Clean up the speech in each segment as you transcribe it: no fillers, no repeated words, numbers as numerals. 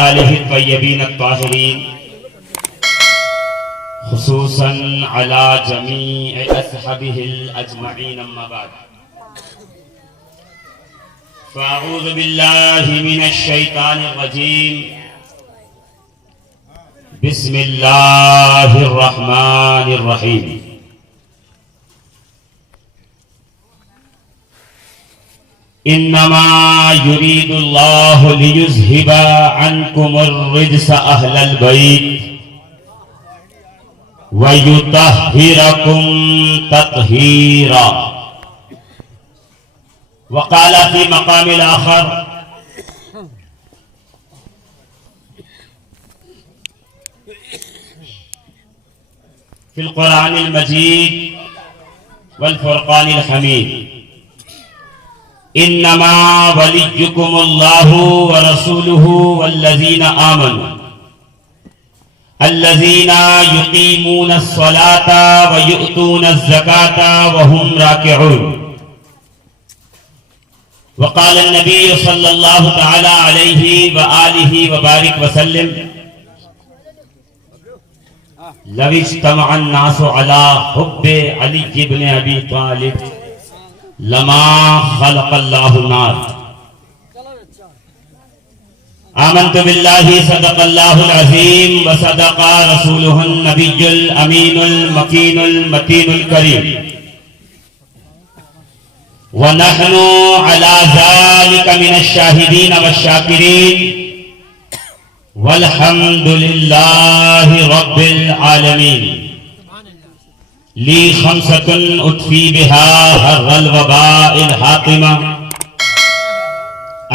आलिहि तय्यबीन अत्ताहिरीन खुसूसन अला जमीअ अस्हाबिहिल अजमईन अम्मा बाद फ़अऊज़ु बिल्लाहि मिनश शैतानिर रजीम बिस्मिल्लाहिर रहमानिर रहीम। इन्नमा युरीदुल्लाहु लियुज़हिबा अन्कुमुर रिज्स अहलल बैत व युतहिरकुम तत्हीरा। वक़ाल फी मक़ामिल आखर फिल क़ुरानिल मजीद वल फ़ुरक़ानिल हमीद। इन्नमा वलियुकुमुल्लाहु व रसूलुहु वल्लज़ीना आमनू अल्लज़ीना युक़ीमूनस्सलाता व युअतूनज़्ज़काता व हुम राकिऊन। वक़ाल नबी सल्लल्लाहु तआला अलैहि व आलिहि व बारिक वसल्लम लव इज्तमअ अन्नासु अला हुब्बि अली इब्न अबी तालिब लमा खलक़ल्लाहु नार। आमन्तु बिल्लाहि सदक़ल्लाहुल अज़ीम व सदक़ा रसूलुहुन नबियुल अमीनुल मकीनुल मतीनुल करीम व नहनु अला ज़ालिका मिनश शाहिदीन वश्शाकिरीन वल्हम्दुलिल्लाहि रब्बिल आलमीन। ली खमसतुन उत्फी बिहा हर्रल वबाइल हातिमा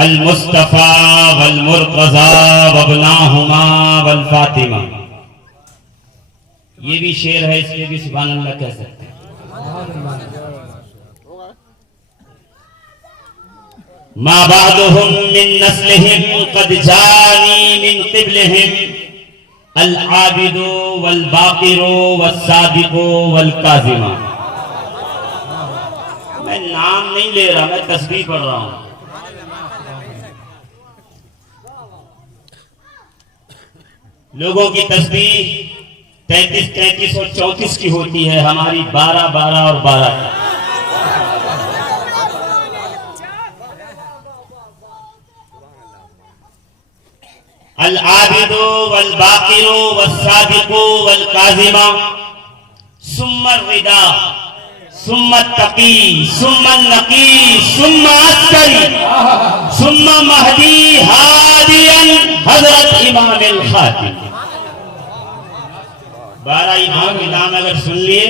अल मुस्तफा वल मुर्तज़ा वबनाहुमा वल फातिमा। ये भी शेर है, इसलिए भी सुभान अल्लाह कह सकते हैं। मा बादुहुम मिन नस्लिहिम क़द जानी मिन क़िबलिहिम अल आबिदु वल बाक़िरु वस्सादिक़ु वल काज़िमा। मैं नाम नहीं ले रहा, मैं तस्बीह पढ़ रहा हूं। लोगों की तस्बीह 33, 33 और 34 की होती है, हमारी 12, 12 और 12। अल आबिदु वल बाक़िरु वस्सादिक़ु वल काज़िमा सुम्मा रिदा सुम्मा तक़ी सुम्मा नक़ी सुम्मा अस्करी सुम्मा महदी हादियन हज़रत इमामुल ख़ातिम। 12 इमाम के नाम अगर सुन लिए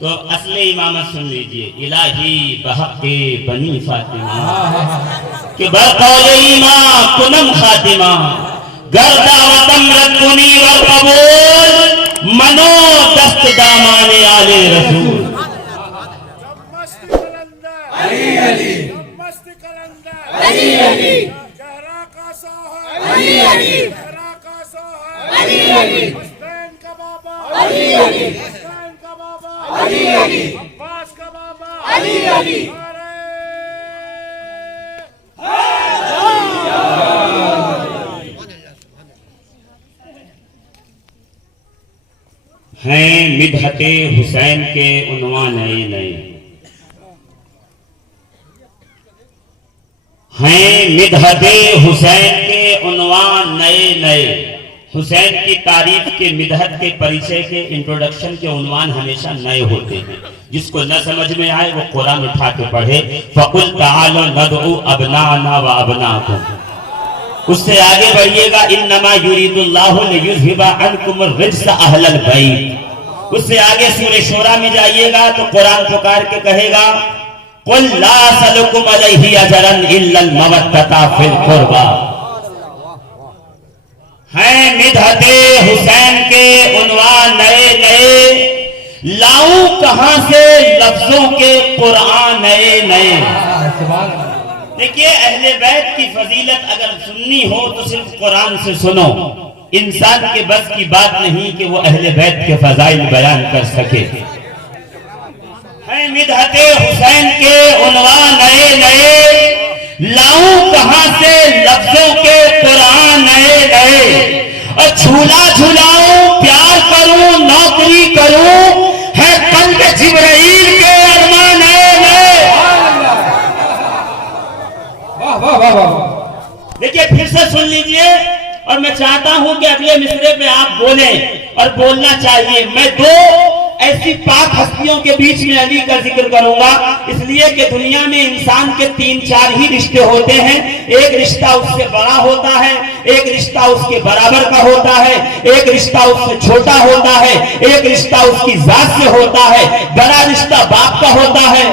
तो असले इमामत सुन लीजिए। इलाही बहक़े बनी फ़ातिमा के बरक़ौले इमाम कुनम ख़ातिमा गर्दा वतम रकुनी वर कबूल मनो दस्त दामाने आले रसूल। अली अली मस्त कलंदर अली अली जहरा का सोहर अली अली जहरा का सोहर अली अली हुसैन का बाबा अली अली हुसैन का बाबा अली अली अब्बास का बाबा अली अली हैं मिदहते हुसैन के उन्वान नए नए हैं मिदहते हुसैन के उन्वान नए नए। हुसैन की तारीफ के मिदहत के परिचय के इंट्रोडक्शन के उन्वान हमेशा नए होते हैं। जिसको न समझ में आए वो कुरान उठा के पढ़े। फ़कुल तआलो नदउ अबनाना व अबनाकुम। उससे आगे बढ़िएगा इन्नमा युरीदुल्लाहु लियुज़हिबा अन्कुमुर रिज्स अहलल बैत। उससे आगे सूरह शूरा में जाइएगा तो कुरान पुकार के कहेगा कुल ला असलुकुम अलैहि अजरन इल्लल मवद्दता फिल कुर्बा। हैं मिदहते हुसैन के उन्वान नए नए लाऊं कहां से लफ्जों के कुरान नए नए। देखिए अहले बैत की फजीलत अगर सुननी हो तो सिर्फ कुरान से सुनो। इंसान के बस की बात नहीं कि वो अहले बैत के फजाइल बयान कर सके। है मिदहते हुसैन के उन्वान नए नए लाऊं कहां से लफ्जों के कुरान नए नए। झूला झूलाऊं, प्यार करूं, नौकरी करूं, है कल्ब जिब्राइल के अरमान नए। वाह वाह वाह वाह। देखिए फिर से सुन लीजिए, और मैं चाहता हूं कि अगले मिसरे पे आप बोलें और बोलना चाहिए। मैं दो ऐसी पाक हस्तियों के बीच में अली का जिक्र करूंगा, इसलिए कि दुनिया में इंसान के 3-4 ही रिश्ते होते हैं। एक रिश्ता उससे बड़ा होता है, एक रिश्ता उसके बराबर का होता है, एक रिश्ता उससे छोटा होता है, एक रिश्ता उसकी जात से होता है। बड़ा रिश्ता बाप का होता है,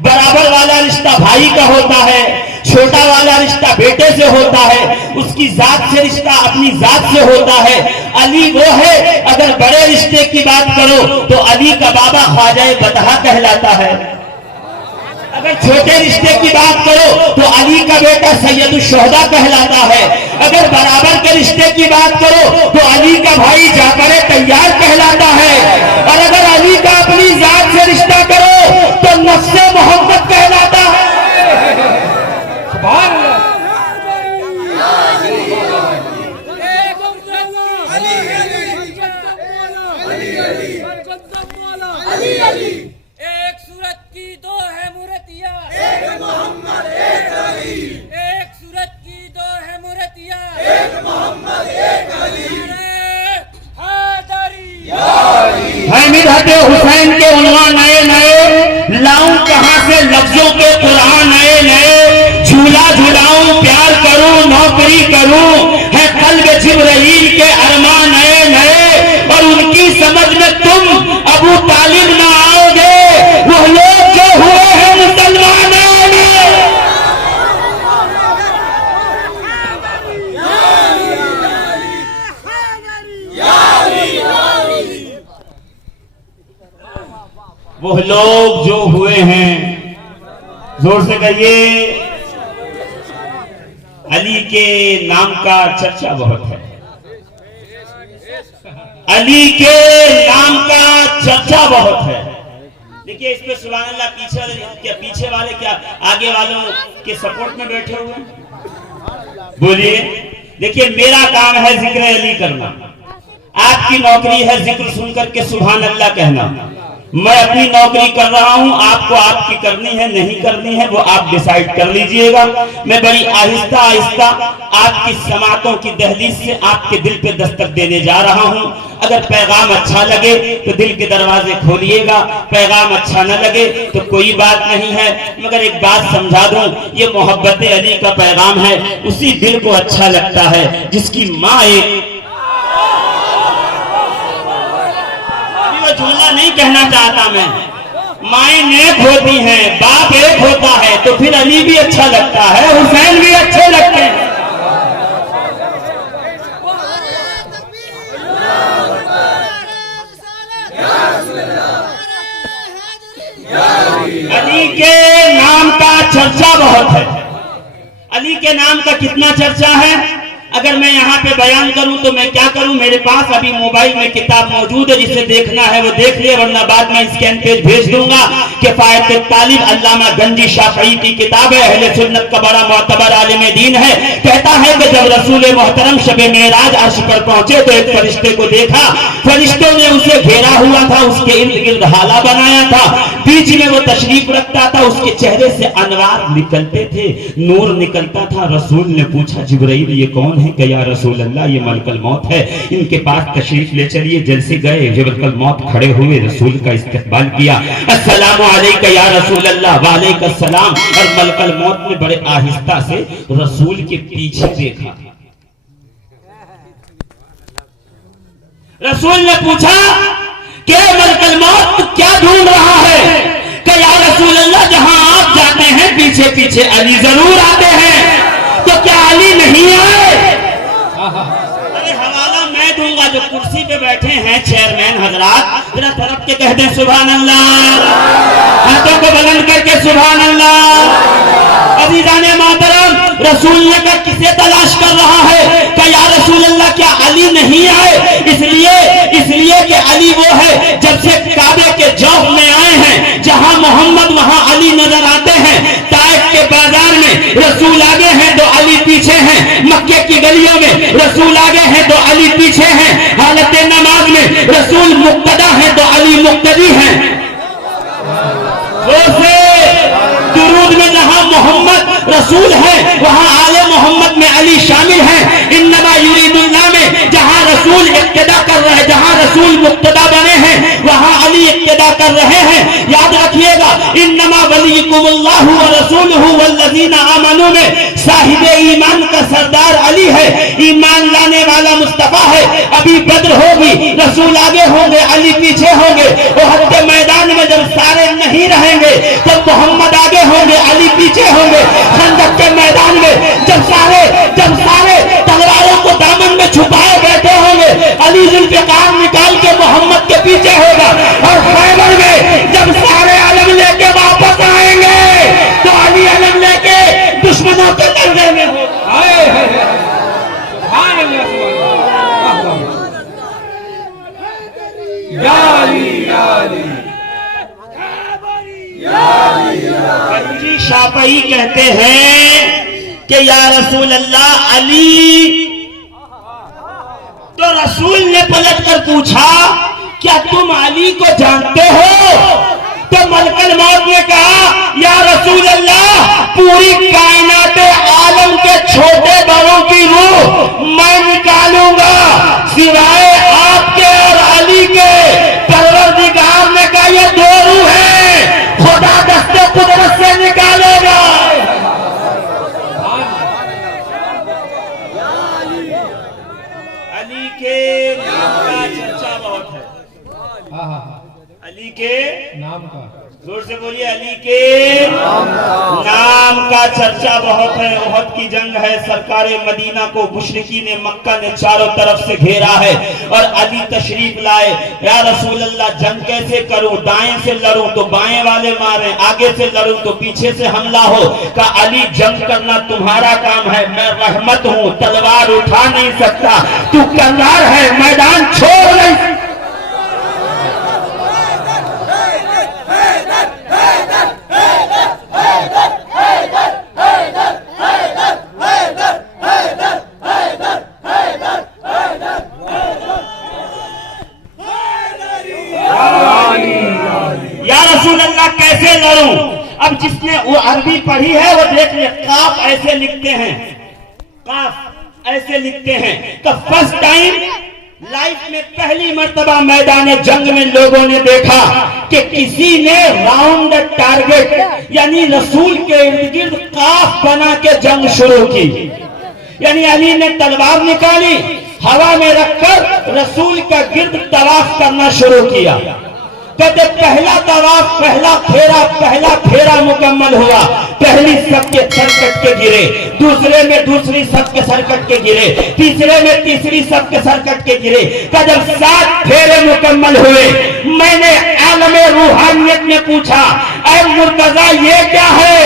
बराबर वाला रिश्ता भाई का होता है, छोटा वाला रिश्ता बेटे से होता है, उसकी जात से रिश्ता अपनी जात से होता है। अली वो है, अगर बड़े रिश्ते की बात करो तो अली का बाबा ख्वाजा बतहा कहलाता है। अगर छोटे रिश्ते की बात करो तो अली का बेटा सैयद शुहदा कहलाता है। अगर बराबर के रिश्ते की बात करो तो अली का भाई जाफर तैयार कहलाता है। और अगर अली का अपनी जात से रिश्ता करो तो नफ्से मोहम्मद कहलाता है। एक सूरत की दो है मूर्तियां, एक मोहम्मद एक अली। एक सूरत की दो है मूर्तियां, एक मोहम्मद एक अली। है मिदहत हुसैन के उन्वान नए नए, लाऊं कहां से लफ्जों के कुरान नए नए। झूला झूलाऊं, प्यार करूं, नौकरी करूं, है कल्ब जिब्राइल के अरमान नए नए। और उनकी समझ में तुम अबू तालिब ना आओगे, वो लोग जो हुए हैं मुसलमान नए। वो लोग जो हुए हैं, जोर से कहिए, अली के नाम का चर्चा बहुत है। अली के नाम का चर्चा बहुत है। देखिए इस पे सुभान अल्लाह पीछे वाले क्या आगे वालों के सपोर्ट में बैठे हुए हैं? बोलिए। देखिए मेरा काम है जिक्र अली करना, आपकी नौकरी है जिक्र सुनकर के सुभान अल्लाह कहना। मैं अपनी नौकरी कर रहा हूं, आपको आपकी करनी है नहीं करनी है वो आप डिसाइड कर लीजिएगा। मैं बड़ी आहिस्ता आहिस्ता आपकी समातों की दहलीज से आपके दिल पे दस्तक देने जा रहा हूं। अगर पैगाम अच्छा लगे तो दिल के दरवाजे खोलिएगा, पैगाम अच्छा न लगे तो कोई बात नहीं है। मगर एक बात समझा दूं, ये मोहब्बत अली का पैगाम है। उसी दिल को अच्छा लगता है जिसकी माँ एक, झूला नहीं कहना चाहता मैं, माएं नेक होती हैं, बाप एक होता है, तो फिर अली भी अच्छा लगता है, हुसैन भी अच्छे लगते हैं। अली के नाम का चर्चा बहुत है। अली के नाम का कितना चर्चा है, अगर मैं यहाँ पे बयान करूं तो मैं क्या करूं। मेरे पास अभी मोबाइल में किताब मौजूद है, जिसे देखना है वो देख ले, वरना बाद में स्कैन पेज भेज दूंगा। किफायत तालिब अल्लामा गंजी शाफई की किताब है, अहले सुन्नत का बड़ा मोतबर आलिम दीन है। कहता है कि जब रसूल मोहतरम शबे मेराज अर्श पर पहुंचे तो एक फरिश्ते को देखा। फरिश्तों ने उसे घेरा हुआ था, उसके इर्द गिर्द हाला बनाया था, बीच में वो तशरीफ रखता था, उसके चेहरे से अनवार निकलते थे, नूर निकलता था। रसूल ने पूछा जिब्राइल ये कौन है? कि या रसूल अल्लाह ये मलकल मौत है, इनके पास तशरीफ ले चलिए। जलसे गए, मलकल मौत खड़े हुए रसूल का इस्तकबाल किया, अस्सलामु अलैका या रसूल अल्लाह, वालेकुम सलाम। और मलकल मौत ने बड़े आहिस्ता से रसूल के पीछे देखा। रसूल ने पूछा कि मलकल मौत क्या ढूंढ रहा है? कि या रसूल अल्लाह जहां आप जाते हैं पीछे पीछे अली जरूर आते हैं, तो क्या अली नहीं आए? अरे हवाला मैं दूंगा, जो कुर्सी पे बैठे हैं चेयरमैन हजरात, जरा तरफ के कह दें सुभान अल्लाह, हाथों को बुलंद करके सुभान अल्लाह। अजीज़ाने मोहतरम, रसूल ने कहा किसे तलाश कर रहा है? क्या या रसूल अल्लाह क्या अली नहीं आए? इसलिए कि अली वो है, जब से काबे के जौफ में आए हैं, जहां मोहम्मद वहां अली नजर आते हैं। ताइफ के बाजार में रसूल आगे हैं, हैं तो अली पीछे हैं। मक्के की गलियों में रसूल आगे हैं तो अली पीछे हैं। हालत नमाज में रसूल मुक्तदा हैं तो अली मुक्तदी हैं। दुरूद में जहां मोहम्मद रसूल है वहां आले मोहम्मद में अली शामिल है। इन्नमा युरीदुल्लाह में जहां रसूल इक्तिदा कर रहे हैं, जहां रसूल मुक्तदा बने हैं वहां अली इक्तिदा कर रहे हैं। याद रखिएगा, इन्नमा वलियुकुमुल्लाहु व रसूलुहु वल्लज़ीना आमनू में साहिबे ईमान का सरदार अली है। ईमान लाने वाला मुस्तफा है। अभी बद्र होगी, रसूल आगे होंगे, अली पीछे होंगे। उहद के मैदान में जब सारे नहीं रहेंगे तब मोहम्मद आगे होंगे, अली पीछे होंगे। खंदक के मैदान में जब सारे तलवारों को दामन में छुपाए बैठे होंगे, अली जुल्फिकार निकाल के मोहम्मद के पीछे होगा। और खैबर में जब सारे अलम लेके वापस आएंगे तो अली अलम लेके दुश्मनों के दरगाह में होगा। गंजी शाफई कहते हैं कि या रसूल अल्लाह अली, तो रसूल ने पलट कर पूछा क्या तुम अली को जानते हो? तो मलकल मौत ने कहा या रसूल अल्लाह, पूरी कायनात आलम के छोटे बड़ों की रूह मैं निकालूंगा सिवाय आपके और अली के। परवरदिगार ने कहा ये दो रूह है, खुदा दस्ते कुदरत से निकालेगा। अली के नाम का चर्चा बहुत है। अली के नाम का, जोर से बोलिए, अली के नाम का चर्चा बहुत है। उहद की जंग है, सरकारे मदीना को मुशरिकीन मक्का ने चारों तरफ से घेरा है और अली तशरीफ लाए। या रसूल अल्लाह, जंग कैसे करूं? दाएं से लड़ूं तो बाएं वाले मारे, आगे से लड़ूं तो पीछे से हमला हो। का अली, जंग करना तुम्हारा काम है, मैं रहमत हूं, तलवार उठा नहीं सकता, तू कर्रार है, मैदान छोड़ नहीं सकता। कैसे लड़ूं? अब जिसने वो अरबी पढ़ी है वो देख ले, काफ ऐसे लिखते हैं, काफ ऐसे लिखते हैं। तो फर्स्ट टाइम लाइफ में पहली मर्तबा मैदान जंग में लोगों ने देखा कि किसी ने राउंड टारगेट यानी रसूल के इर्द गिर्द काफ बना के जंग शुरू की। यानी अली ने तलवार निकाली, हवा में रखकर रसूल का गिर्द तवाफ करना शुरू किया। कहते पहला तवाफ, पहला फेरा मुकम्मल हुआ। पहली सब के सर कट के गिरे, दूसरे में दूसरी सब के सर कट के गिरे, तीसरे में तीसरी सब के सर कट के गिरे। जब 7 फेरे मुकम्मल हुए, मैंने आलमे रूहानियत में पूछा, ऐ मुर्तजा ये क्या है?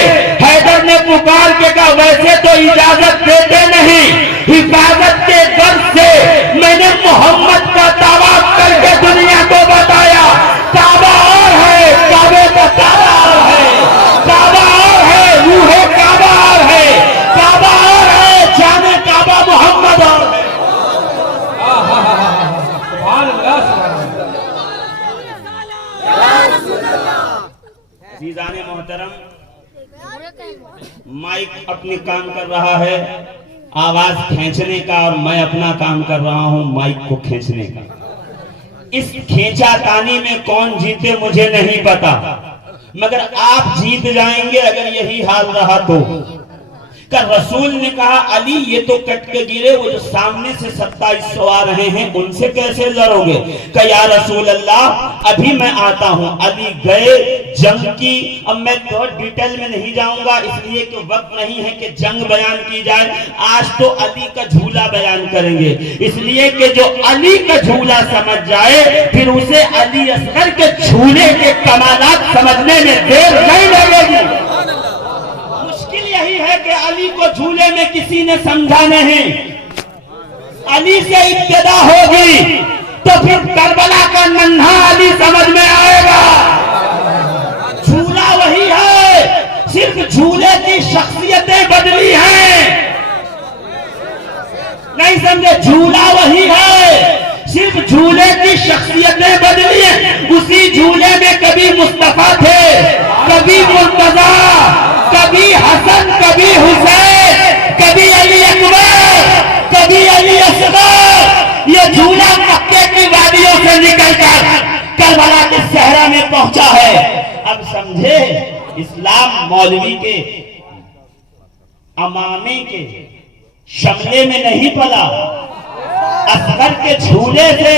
हैदर ने पुकार के कहा वैसे तो इजाजत देते नहीं, हिफाजत के गर्ज से मैंने मोहम्मद का तवाफ करके दुनिया को बताया। काबा और है, काबे का काबा और है, काबा और है, रूहे काबा और है, काबा और है, जाने काबा मोहम्मद और है। जीजाने मोहतरम, माइक अपने काम कर रहा है आवाज खींचने का और मैं अपना काम कर रहा हूं माइक को खींचने का। इस खींचातानी में कौन जीते मुझे नहीं पता, मगर आप जीत जाएंगे अगर यही हाल रहा तो। का रसूल ने कहा अली ये तो कट के गिरे, वो जो सामने से 2700 आ रहे हैं उनसे कैसे लड़ोगे? का या रसूल अल्लाह अभी मैं आता हूं। अली गए जंग की। अब मैं तो डिटेल में नहीं जाऊंगा इसलिए कि वक्त नहीं है कि जंग बयान की जाए। आज तो अली का झूला बयान करेंगे, इसलिए कि जो अली का झूला समझ जाए फिर उसे अली असगर के झूले के कमालात समझने में देर नहीं लगेगी। यही है कि अली को झूले में किसी ने समझा नहीं। अली से इब्तिदा होगी तो फिर करबला का नन्हा अली समझ में आएगा। झूला वही है, सिर्फ झूले की शख्सियतें बदली हैं। समझे, झूला वही है, सिर्फ झूले की शख्सियतें बदली है। उसी झूले में कभी मुस्तफा थे, कभी मुर्तजा, कभी हसन, कभी हुसैन, कभी अली अकबर, कभी अली असगर। ये झूला मक्के की वादियों से निकलकर करबला के सहरा में पहुंचा है। अब समझे, इस्लाम मौलवी के अमामे के शमले में नहीं पला, असगर के झूले से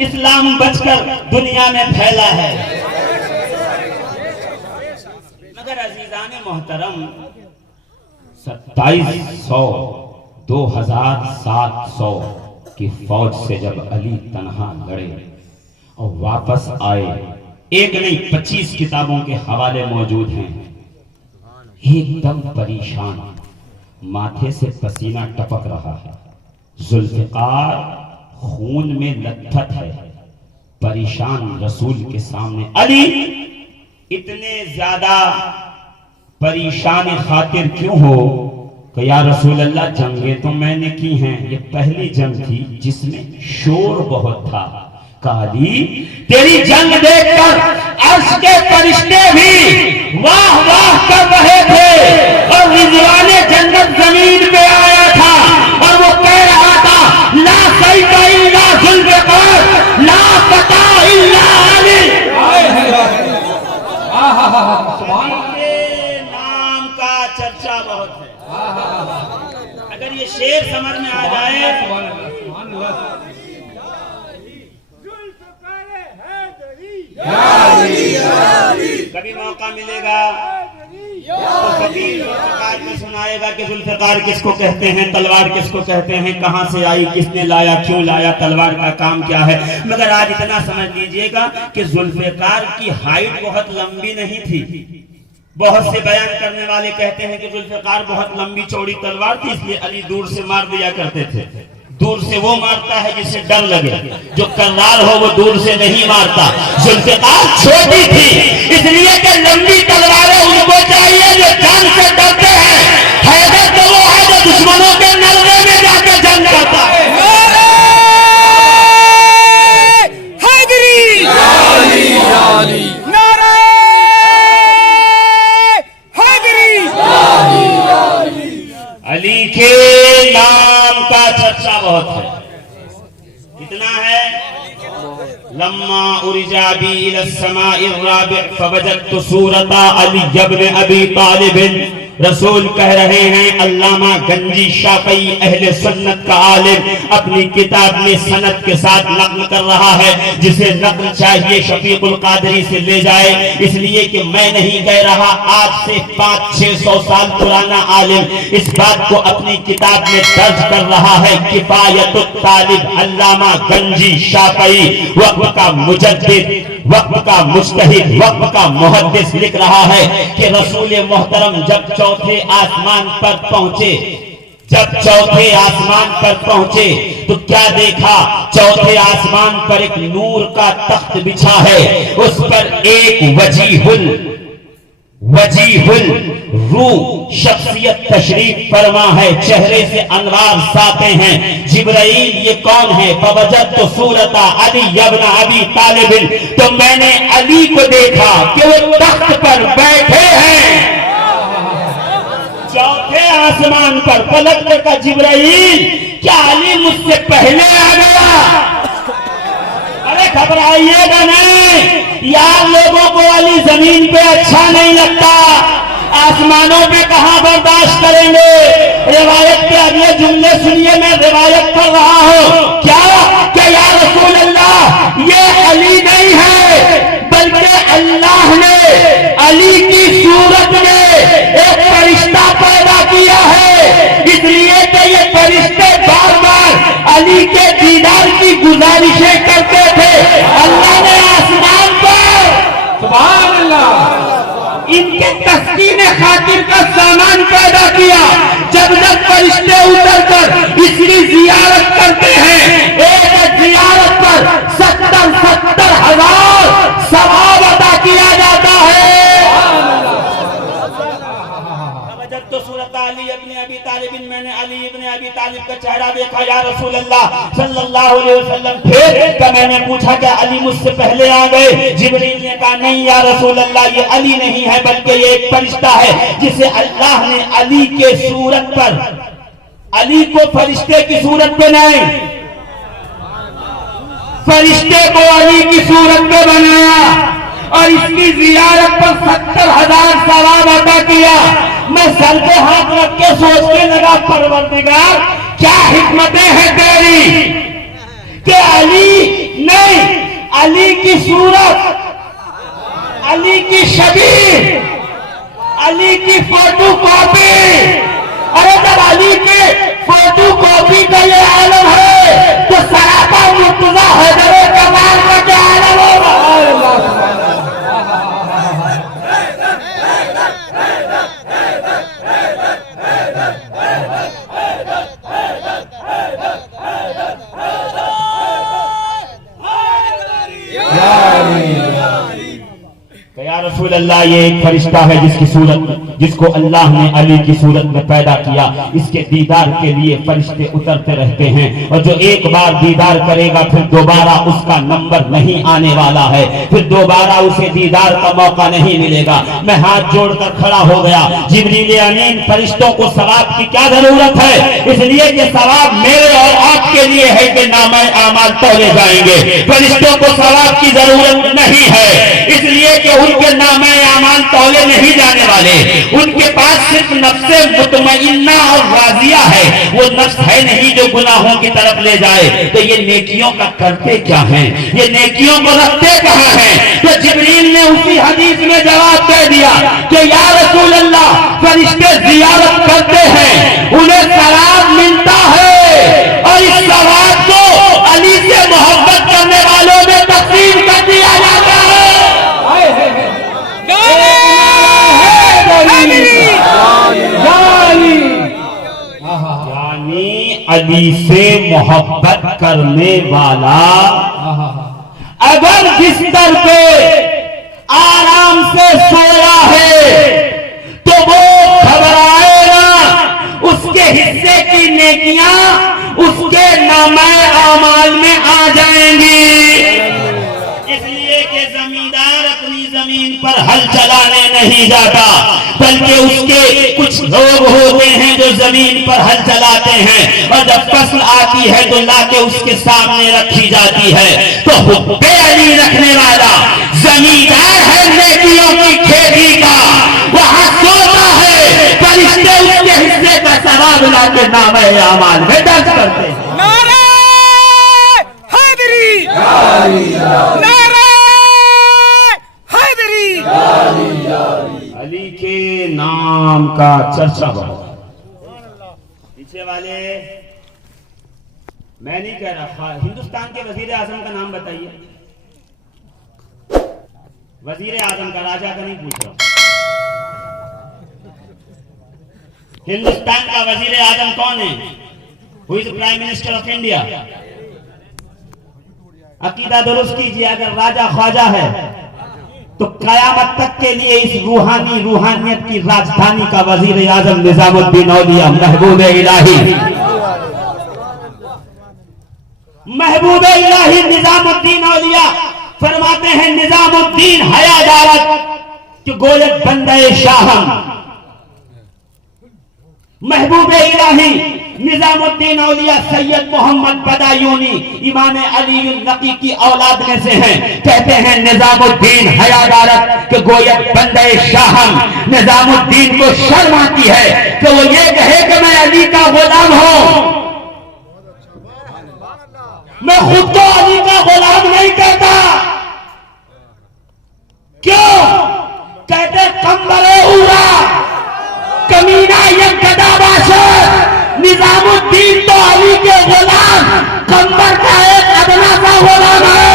इस्लाम बचकर दुनिया में फैला है। मगर अजीजान मोहतरम, 2700 2700 की फौज से जब अली तन्हा लड़े और वापस आए, एक नहीं 25 किताबों के हवाले मौजूद हैं, एकदम परेशान, माथे से पसीना टपक रहा है, जुल्फिकार खून में लथपथ है, परेशान रसूल के सामने। अली इतने ज्यादा परेशान खातिर क्यों हो कि या रसूल अल्लाह, जंगें तो मैंने की हैं, ये पहली जंग थी जिसमें शोर बहुत था। काली, तेरी जंग देखकर अर्श के फरिश्ते भी वाह वाह कर रहे थे और रिजवाने जन्नत जमीन पे आया था और वो कह रहा था, ला सैका इल्ला जुल्फिकार, ला फता इल्ला अली। ये नाम का चर्चा बहुत है। अगर ये शेर समझ में आ जाए, कभी मौका मिलेगा तो फकीर जुल्फिकार में सुनाएगा कि जुल्फिकार किसको कहते हैं, तलवार किसको कहते हैं, कहां से आई, किसने लाया, क्यों लाया, तलवार का काम क्या है। मगर आज इतना समझ लीजिएगा कि जुल्फिकार की हाइट बहुत लंबी नहीं थी। बहुत से बयान करने वाले कहते हैं कि जुल्फिकार बहुत लंबी चौड़ी तलवार थी, इसलिए अली दूर से मार दिया करते थे। दूर से वो मारता है जिससे डर लगे, जो कर्रार हो वो दूर से नहीं मारता। जुल्फिकार छोटी थी, इसलिए कि लंबी तलवारें उनको चाहिए जो जान से डरते हैं। हैदर तो वो है जो दुश्मनों के नलवे में जाके जंग करता है। अली के नाम का चर्चा बहुत है। इतना है, लम्मा उरिजा बी इला समाइर राबि फवजदतु सूरता अली इब्न अबी तालिब। रसूल कह रहे हैं, अल्लामा गंजी शाफई अहले सुन्नत का आलिम अपनी किताब में सनद के साथ नक्ल कर रहा है, जिसे नक्ल चाहिए शफीकुल कादरी से ले जाए, इसलिए कि मैं नहीं कह रहा। आज से 500-600 साल पुराना आलिम इस बात को अपनी किताब में दर्ज कर रहा है। किफायतुत तालिब अल्लामा गंजी शाफई, वक्त का मुजद्दिद, वक्त का मुज्तहिद, वक्त का मुहद्दिस लिख रहा है कि रसूल मोहतरम जब चौथे आसमान पर पहुंचे, जब चौथे आसमान पर पहुंचे तो क्या देखा? चौथे आसमान पर एक नूर का तख्त बिछा है, उस पर एक वजीहुल रूह शख्सियत तशरीफ फरमा है, चेहरे से अनवार साते हैं। जिब्राइल ये कौन है? फवजदतु सूरता अली इब्न अबी तालिब, तो मैंने अली को देखा कि वो तख्त पर बैठे हैं चौथे आसमान पर। पलट का जिब्राइल, क्या अली मुझसे पहले आ गया? अरे घबराइएगा नहीं यार, लोगों को अली जमीन पे अच्छा नहीं लगता, आसमानों पे कहां बर्दाश्त करेंगे। रिवायत के अगले जुमले सुनिए, मैं रिवायत कर रहा हूं। क्या या रसूल अल्लाह, ये अली नहीं है बल्कि अल्लाह ने अली की सूरत में एक फरिश्ता पैदा किया है, इसलिए कि ये फरिश्ते बार बार अली के दीदार की गुजारिशें करते थे। अल्लाह ने आसमान पर सुभान अल्लाह इनके तस्कीन खातिर का सामान पैदा किया। जब जब फरिश्ते उतरकर इसकी जियारत करते हैं, एक जियारत पर 70,000 सवाब अदा किया जाता है। तो सूरत अली इब्न अबी तालिब, मैंने अली इब्न अबी तालिब का चेहरा देखा। या रसूल सल्लल्लाहु अलैहि वसल्लम फिर तो मैंने पूछा क्या अली मुझसे पहले आ गए? जिब्रील ने कहा नहीं या रसूल अल्लाह, ये अली नहीं है बल्कि ये एक फरिश्ता है जिसे अल्लाह ने अली के सूरत पर, अली को फरिश्ते की सूरत पे नहीं, फरिश्ते को अली की सूरत में बनाया और इसकी जियारत पर 70,000 सवाब अदा किया। मैं सर पे हाथ रख के सोचने लगा परवरदिगार क्या हिकमतें हैं तेरी कि अली नहीं, अली की सूरत, अली की शबीह, अली की फोटो कॉपी। अरे जब अली के फोटो कॉपी का ये आलम है तो सरापा मुर्तजा हैदर कमाल का क्या आलम होगा? या रसूल अल्लाह, ये एक फरिश्ता है जिसकी सूरत, जिसको अल्लाह ने अली की सूरत में पैदा किया। इसके दीदार के लिए फरिश्ते उतरते रहते हैं और जो एक बार दीदार करेगा फिर दोबारा उसका नंबर नहीं आने वाला है, फिर दोबारा उसे दीदार का मौका नहीं मिलेगा। मैं हाथ जोड़कर खड़ा हो गया। जिब्रील अमीन, फरिश्तों को सवाब की क्या जरूरत है? इसलिए कि सवाब मेरे और आपके लिए है कि नामे आमाल तौले जाएंगे। फरिश्तों को सवाब की जरूरत नहीं है, इसलिए कि उनके नामे आमाल तौले नहीं जाने वाले। उनके पास सिर्फ नफ्से मुतमइन्ना और राजिया है, वो नफ्स है नहीं जो गुनाहों की तरफ ले जाए। तो ये नेकियों का करते क्या हैं? ये नेकियों को रखते कहां हैं? तो जिब्रील ने उसी हदीस में जवाब दे दिया कि या रसूल अल्लाह, फरिश्ते जियारत करते हैं, उन्हें सवाब मिलता है और इस सवाब को अली से मोहब्बत करने वालों में तकसीम कर दिया जाता है। यानी अली से मोहब्बत करने वाला अगर बिस्तर पे आराम से सोया है तो वो घबराए ना, उसके हिस्से की नेकियां उसके नामे आमाल में आ जाएंगी। इसलिए कि जमींदार अपनी जमीन पर हल चलाने नहीं जाता, बल्कि उसके कुछ लोग होते हैं जो जमीन पर हल चलाते हैं और जब फसल आती है तो लाके उसके सामने रखी जाती है। तो हुब्बे अली रखने वाला जमींदार है नेकियों की खेती का, वहां सोता है, फरिश्ते उसके हिस्से का सवाब लाके नामे आमाल में दर्ज करते हैं। नारे हैदरी, नारे हैदरी। अली के नाम का चर्चा बहुत। पीछे वाले मैं नहीं कह रहा, हिंदुस्तान के वजीर आजम का नाम बताइए। वजीर आजम का, राजा का नहीं पूछ रहा। हिंदुस्तान का वजीर आजम कौन है? Who is prime minister of India? अकीदा दुरुस्त कीजिए। अगर राजा ख्वाजा है तो कयामत तक के लिए इस रूहानियत की राजधानी का वजीर आजम निजामुद्दीन औलिया महबूब इलाही, महबूब इलाही निजामुद्दीन औलिया फरमाते हैं निजामुद्दीन हयादारत कि गोयत बंदे शाहम। महबूब इलाही निजामुद्दीन औलिया सैयद मोहम्मद बदायूनी इमाम अली नकी की औलाद में से हैं। कहते हैं निजामुद्दीन हयादारत के गोयत बंदे शाहम। निजामुद्दीन को शर्म आती है कि वो ये कहे कि मैं अली का गुलाम हूं। मैं खुद को अली का गुलाम नहीं कहता। क्यों? कहते कंबरे उरा कमीना ये गदाबाशर। निजामुद्दीन तो अली के गुलाम, कंबर का एक अदना सा गुलाम है।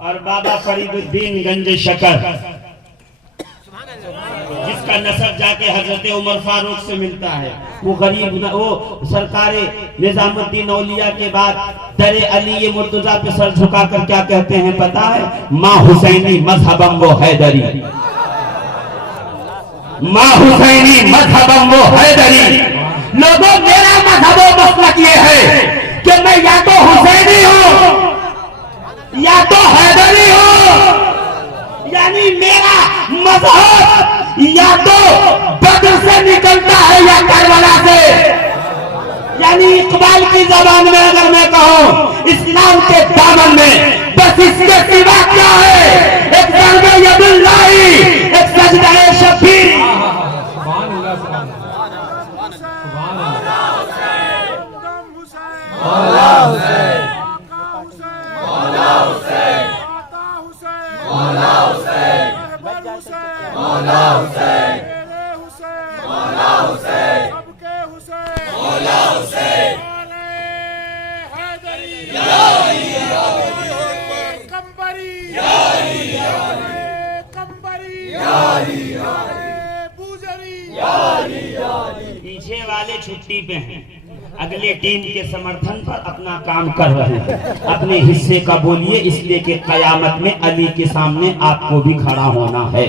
और बाबा फरीदुद्दीन गंज शकर जिसका नसब जाके हजरत उमर फारूक से मिलता है, वो गरीब वो सरकारे निजामुद्दीन औलिया के बाद दरे अली मुर्तजा पे सर झुकाकर क्या कहते हैं पता है? माँ हुसैनी मजहबम वो हैदरी। माँ हुसैनी मजहबम वो हैदरी। लोगों मेरा मजहब मसलक ये है कि मैं या तो हुसैनी हूं या तो हैदरी हूं, यानी मेरा मजहब या तो बद्र से निकलता है या करबला से। यानी इकबाल की जबान में अगर मैं कहूं इस्लाम के दामन में बस इसके सिवा क्या है, एक ज़र्बे यदुल्लाही, एक सजदाए शब्बीर। सुभान अल्लाह, सुभान अल्लाह। दम हुसैन मौला हुसैन, आका हुसैन मौला हुसैन, दाता हुसैन मौला हुसैन, रहबर हुसैन मौला हुसैन, मेरे हुसैन मौला हुसैन, सबके हुसैन मौला हुसैन। नारे हैदरी कंबरी कंबरी बूजरी। पीछे वाले छुट्टी पे हैं, अगले टीम के समर्थन पर अपना काम कर रहे हैं। अपने हिस्से का बोलिए, इसलिए कि कयामत में अली के सामने आपको भी खड़ा होना है।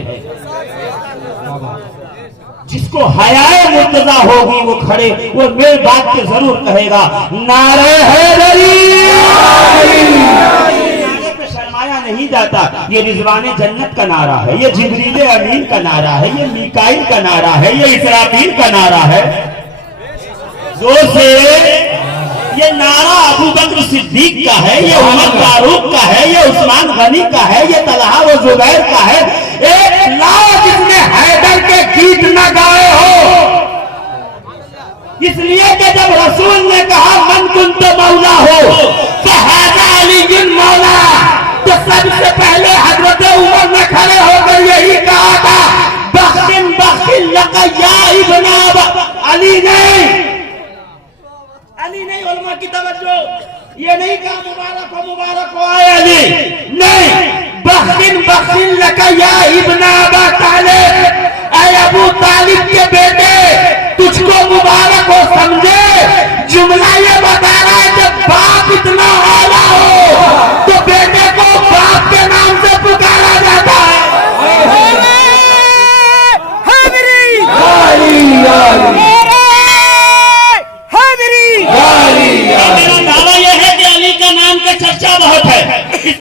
जिसको हयाए मुर्तजा होगी वो खड़े, वो मेरी बात के जरूर कहेगा नारे हैदरी। नारे पे शर्माया नहीं जाता। ये रिजवाने जन्नत का नारा है, ये जिब्रील अमीन का नारा है, ये मीकाईल का नारा है, ये इसराफील का नारा है। जोर से ये नारा अबू बकर सिद्दीक का है, ये उमर फारूक का है, ये उस्मान गनी का है, ये तलहा व जुबैर का है। एक लाओ जिसने हैदर के गीत न गाए हो। इसलिए कि जब रसूल ने कहा मन कुन तो मौला हो तो हैदर अली बिन मौला, तो सबसे पहले हजरत उमर ने खड़े होकर यही कहा था बख्शिन बख्शिन लकया इब्न अली। अली नहीं, उलमा की तवज्जो, ये नहीं कहा मुबारक हो आए अली, नहीं, बख्शिन बख्शिन लकया इब्न अबा तालिब, ऐ अबू तालिब के बेटे तुझको मुबारक हो, समझे।